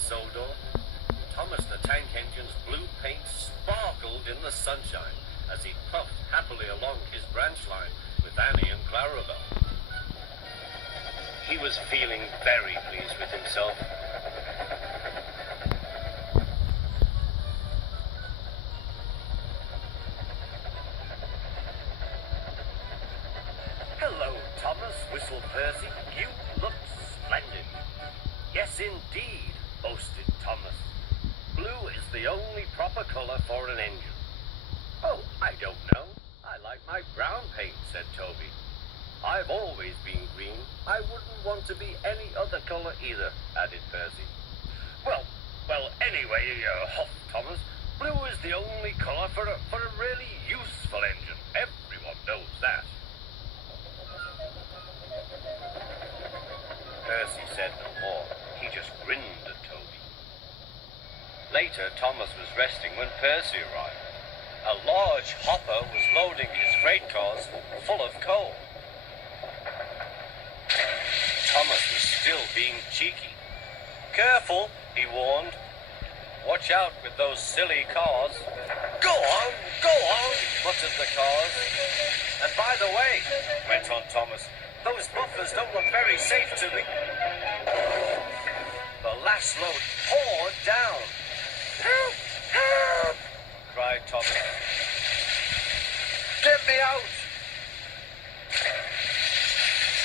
Sodor. Thomas the Tank Engine's blue paint sparkled in the sunshine as he puffed happily along his branch line with Annie and Clarabelle. He was feeling very pleased with himself. "Hello, Thomas," whistled Percy. "You look splendid." "Yes, indeed," boasted Thomas. "Blue is the only proper color for an engine." "Oh, I don't know. I like my brown paint," said Toby. "I've always been green. I wouldn't want to be any other color either," added Percy. Well, anyway, huffed Thomas, "blue is the only color for a really useful engine. Everyone knows that." Percy said no more. He just grinned at Toby. Later, Thomas was resting when Percy arrived. A large hopper was loading his freight cars full of coal. Thomas was still being cheeky. "Careful," he warned. "Watch out with those silly cars." Go on, muttered the cars. "And by the way," went on Thomas, "those buffers don't look very safe to me." The last load poured down. "Help! Help!" cried Thomas. "Get me out!"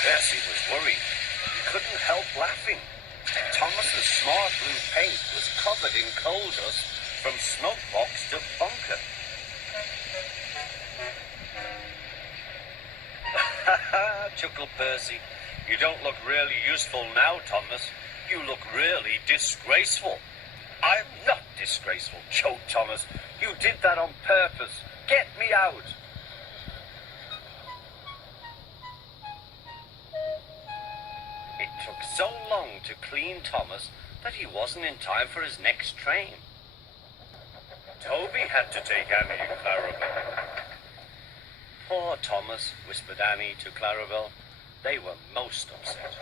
Percy was worried. He couldn't help laughing. Thomas's smart blue paint was covered in coal dust from smoke box to bunker. "Ha ha!" chuckled Percy. "You don't look really useful now, Thomas. You look really disgraceful." "I'm not disgraceful," choked Thomas. "You did that on purpose. Get me out." It took so long to clean Thomas that he wasn't in time for his next train. Toby had to take Annie and Clarabelle. "Poor Thomas," whispered Annie to Clarabelle. They were most upset.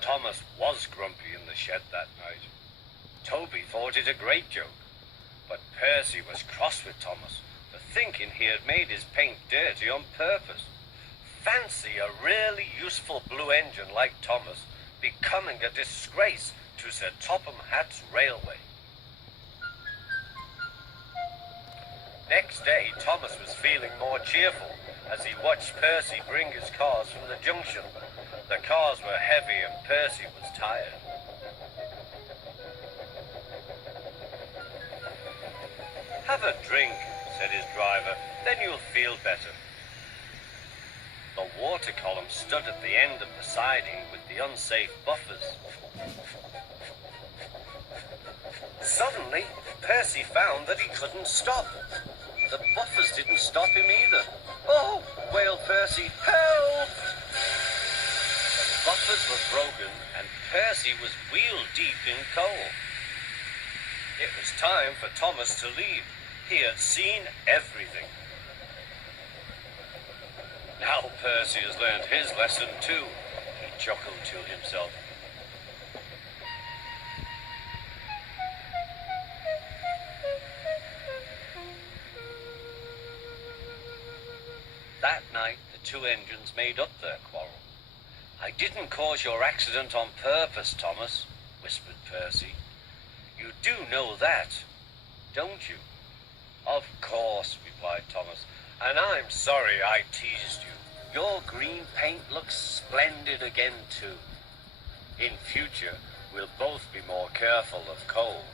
Thomas was grumpy in the shed that night. Toby thought it a great joke, but Percy was cross with Thomas for thinking he had made his paint dirty on purpose. Fancy a really useful blue engine like Thomas becoming a disgrace to Sir Topham Hatt's railway. Next day, Thomas was feeling more cheerful as he watched Percy bring his cars from the junction. The cars were heavy and Percy was tired. "Have a drink," said his driver, "then you'll feel better." The water column stood at the end of the siding with the unsafe buffers. Suddenly, Percy found that he couldn't stop. The buffers didn't stop him either. "Oh!" wailed Percy. "Help!" The buffers were broken and Percy was wheel-deep in coal. It was time for Thomas to leave. He had seen everything. "Now Percy has learned his lesson too," he chuckled to himself. That night, the two engines made up their quarrel. "I didn't cause your accident on purpose, Thomas," whispered Percy. "You do know that, don't you?" "Of course," replied Thomas, "and I'm sorry I teased you. Your green paint looks splendid again, too. In future, we'll both be more careful of coal."